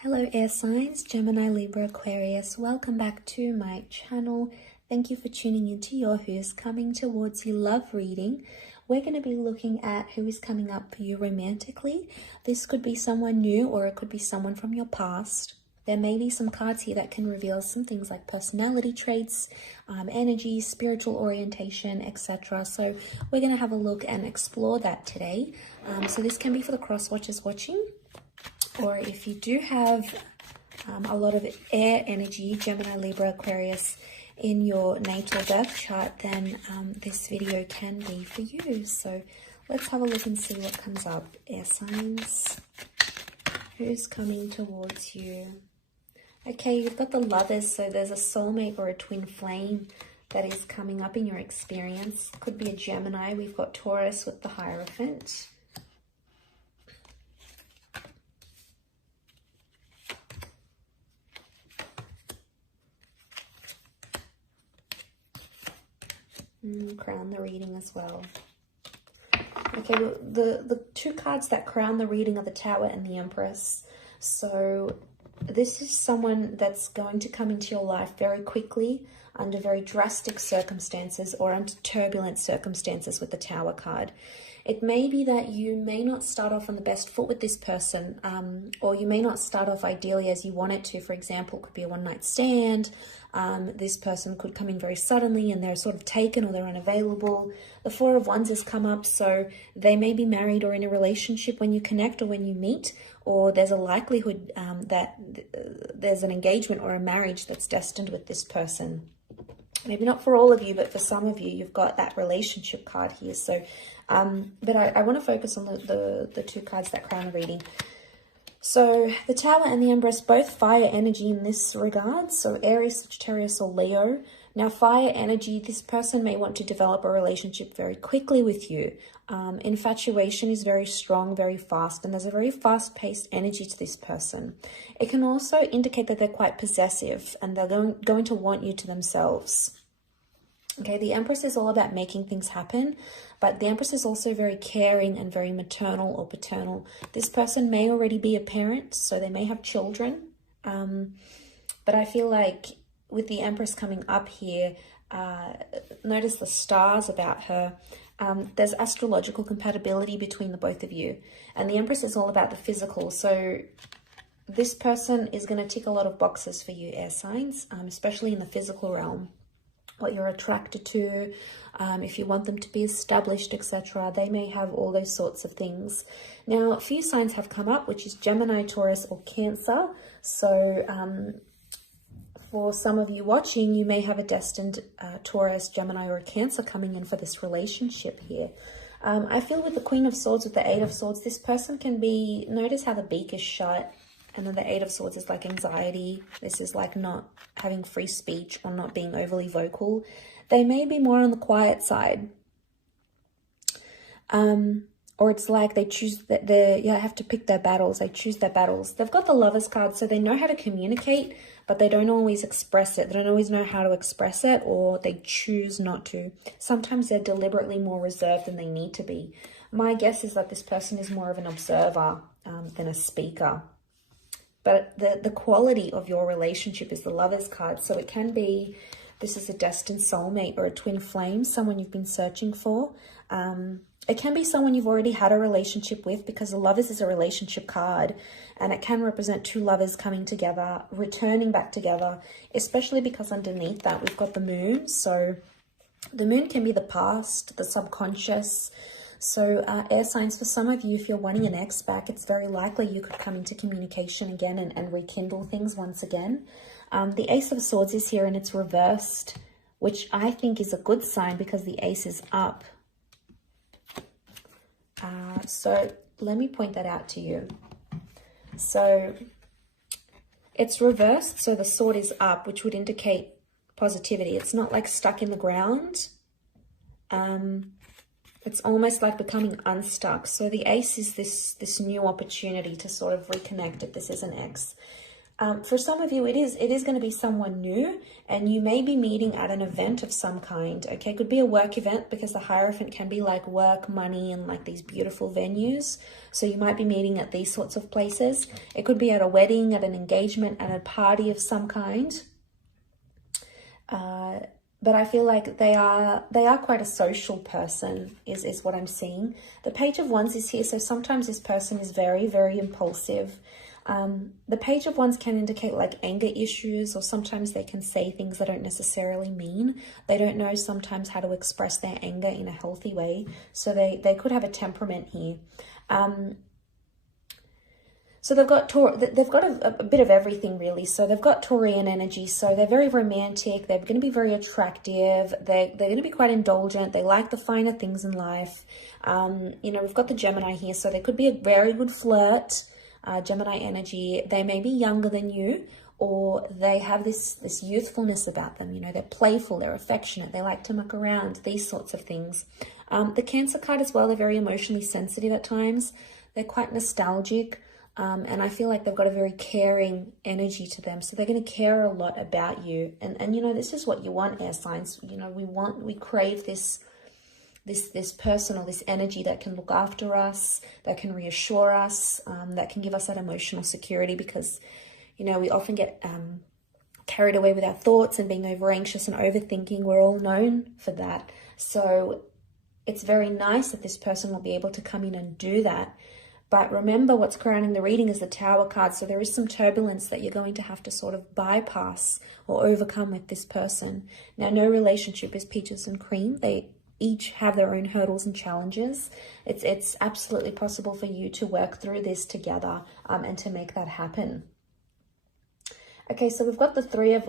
Hello air signs, Gemini, Libra, Aquarius. Welcome back to my channel. Thank you for tuning into your Who's Coming Towards You love reading. We're going to be looking at who is coming up for you romantically. This could be someone new or it could be someone from your past. There may be some cards here that can reveal some things like personality traits, energy, spiritual orientation, etc. So we're going to have a look and explore that today. So this can be for the cross watchers watching. Or if you do have a lot of air energy, Gemini, Libra, Aquarius, in your natal birth chart, then this video can be for you. So let's have a look and see what comes up. Air signs, who's coming towards you? Okay, you've got the Lovers, so there's a soulmate or a twin flame that is coming up in your experience. Could be a Gemini. We've got Taurus with the Hierophant. Crown the reading as well. Okay, the two cards that crown the reading are the Tower and the Empress. So this is someone that's going to come into your life very quickly under very drastic circumstances or under turbulent circumstances with the Tower card. It may be that you may not start off on the best foot with this person, or you may not start off ideally as you want it to. For example, it could be a one-night stand. This person could come in very suddenly and they're sort of taken or they're unavailable. The Four of Wands has come up, so they may be married or in a relationship when you connect or when you meet, or there's a likelihood that there's an engagement or a marriage that's destined with this person. Maybe not for all of you, but for some of you, you've got that relationship card here. So, but I want to focus on the two cards that crown the reading. So the Tower and the Empress, both fire energy in this regard. So Aries, Sagittarius, or Leo. Now, fire energy, this person may want to develop a relationship very quickly with you. Infatuation is very strong, very fast, and there's a very fast-paced energy to this person. It can also indicate that they're quite possessive and they're going to want you to themselves. Okay, the Empress is all about making things happen, but the Empress is also very caring and very maternal or paternal. This person may already be a parent, so they may have children. But I feel like with the Empress coming up here, notice the stars about her. There's astrological compatibility between the both of you. And the Empress is all about the physical. So this person is going to tick a lot of boxes for you, air signs, especially in the physical realm. What you're attracted to, if you want them to be established, etc. They may have all those sorts of things. Now, a few signs have come up, which is Gemini, Taurus, or Cancer. So for some of you watching, you may have a destined Taurus, Gemini, or a Cancer coming in for this relationship here. I feel with the Queen of Swords, with the Eight of Swords, this person can be, notice how the beak is shut. And then the Eight of Swords is like anxiety. This is like not having free speech or not being overly vocal. They may be more on the quiet side. Or it's like they choose, you have to pick their battles. They choose their battles. They've got the Lovers card, so they know how to communicate, but they don't always express it. They don't always know how to express it, or they choose not to. Sometimes they're deliberately more reserved than they need to be. My guess is that this person is more of an observer than a speaker. But the quality of your relationship is the Lovers card. So it can be, this is a destined soulmate or a twin flame, someone you've been searching for. It can be someone you've already had a relationship with, because the Lovers is a relationship card. And it can represent two lovers coming together, returning back together, especially because underneath that we've got the Moon. So the Moon can be the past, the subconscious. So air signs, for some of you, if you're wanting an ex back, it's very likely you could come into communication again and rekindle things once again. The Ace of Swords is here and it's reversed, which I think is a good sign because the Ace is up. So let me point that out to you. So it's reversed, so the sword is up, which would indicate positivity. It's not like stuck in the ground. It's almost like becoming unstuck. So the Ace is this new opportunity to sort of reconnect if this is an ex. For some of you, it is going to be someone new, and you may be meeting at an event of some kind. Okay, could be a work event, because the Hierophant can be like work, money, and like these beautiful venues. So you might be meeting at these sorts of places. It could be at a wedding, at an engagement, at a party of some kind. But I feel like they are quite a social person, is what I'm seeing. The Page of Wands is here, so sometimes this person is very, very impulsive. The Page of Wands can indicate like anger issues, or sometimes they can say things they don't necessarily mean. They don't know sometimes how to express their anger in a healthy way, so they could have a temperament here. So they've got a bit of everything, really. So they've got Taurian energy, so they're very romantic. They're going to be very attractive. They're going to be quite indulgent. They like the finer things in life. You know, we've got the Gemini here, so they could be a very good flirt. Gemini energy. They may be younger than you, or they have this youthfulness about them. You know, they're playful, they're affectionate, they like to muck around, these sorts of things. The Cancer card as well, they're very emotionally sensitive at times. They're quite nostalgic. And I feel like they've got a very caring energy to them. So they're going to care a lot about you. And you know, this is what you want, air signs. You know, we crave this person or this energy that can look after us, that can reassure us, that can give us that emotional security, because, you know, we often get carried away with our thoughts and being over anxious and overthinking. We're all known for that. So it's very nice that this person will be able to come in and do that. But remember, what's crowning the reading is the Tower card. So there is some turbulence that you're going to have to sort of bypass or overcome with this person. Now, no relationship is peaches and cream. They each have their own hurdles and challenges. It's absolutely possible for you to work through this together and to make that happen. Okay, so we've got the Three of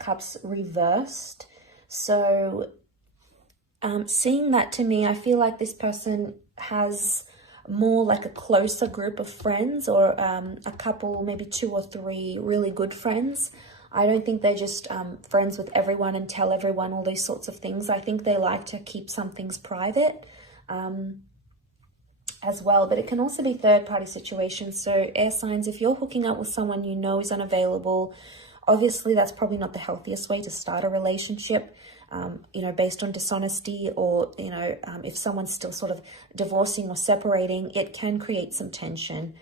Cups reversed. So seeing that, to me, I feel like this person has more like a closer group of friends, or a couple, maybe 2 or 3 really good friends. I don't think they're just friends with everyone and tell everyone all these sorts of things. I think they like to keep some things private as well. But it can also be third-party situations. So air signs, if you're hooking up with someone you know is unavailable, obviously that's probably not the healthiest way to start a relationship. You know, based on dishonesty, or, you know, if someone's still sort of divorcing or separating, it can create some tension.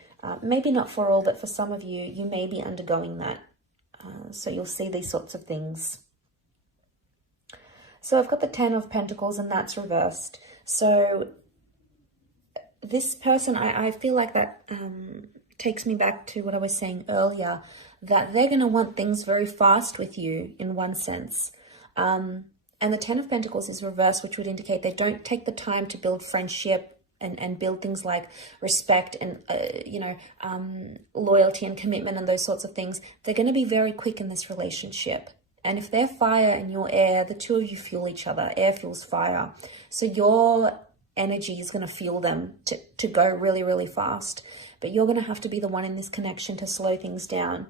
Maybe not for all, but for some of you, you may be undergoing that. So you'll see these sorts of things. So I've got the Ten of Pentacles, and that's reversed. So this person, I feel like that takes me back to what I was saying earlier, that they're going to want things very fast with you in one sense. And the Ten of Pentacles is reversed, which would indicate they don't take the time to build friendship and build things like respect and, you know, loyalty and commitment and those sorts of things. They're going to be very quick in this relationship. And if they're fire and you're air, the two of you fuel each other. Air fuels fire. So your energy is going to fuel them to go really, really fast. But you're going to have to be the one in this connection to slow things down.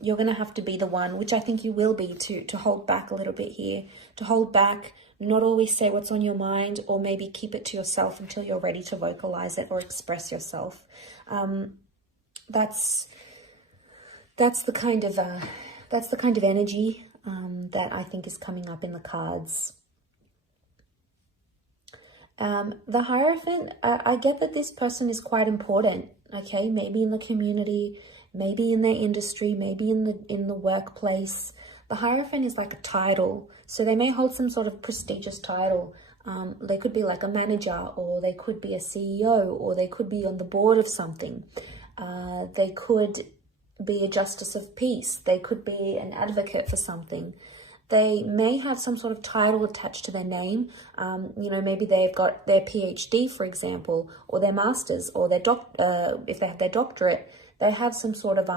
You're going to have to be the one, which I think you will be, to hold back a little bit here, to hold back, not always say what's on your mind, or maybe keep it to yourself until you're ready to vocalize it or express yourself. That's the kind of energy that I think is coming up in the cards. The Hierophant, I get that this person is quite important, okay? Maybe in the community, maybe in their industry, maybe in the workplace. The Hierophant is like a title, so they may hold some sort of prestigious title. They could be like a manager, or they could be a CEO, or they could be on the board of something. They could be a justice of peace. They could be an advocate for something. They may have some sort of title attached to their name. You know, maybe they've got their PhD, for example, or their master's, or their if they have their doctorate. They have some sort of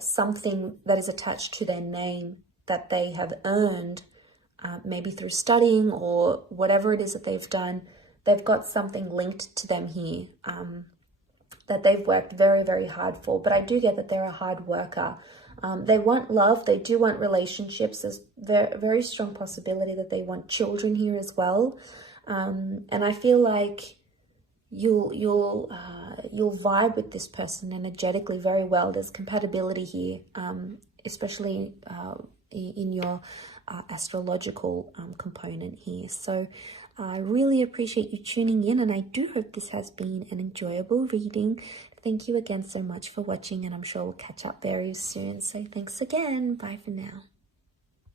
something that is attached to their name that they have earned, maybe through studying or whatever it is that they've done. They've got something linked to them here that they've worked very, very hard for. But I do get that they're a hard worker. They want love. They do want relationships. There's very strong possibility that they want children here as well. And I feel like you'll vibe with this person energetically very well. There's compatibility here, especially in your astrological component here. So I really appreciate you tuning in, and I do hope this has been an enjoyable reading. Thank you again so much for watching, and I'm sure we'll catch up very soon. So thanks again. Bye for now.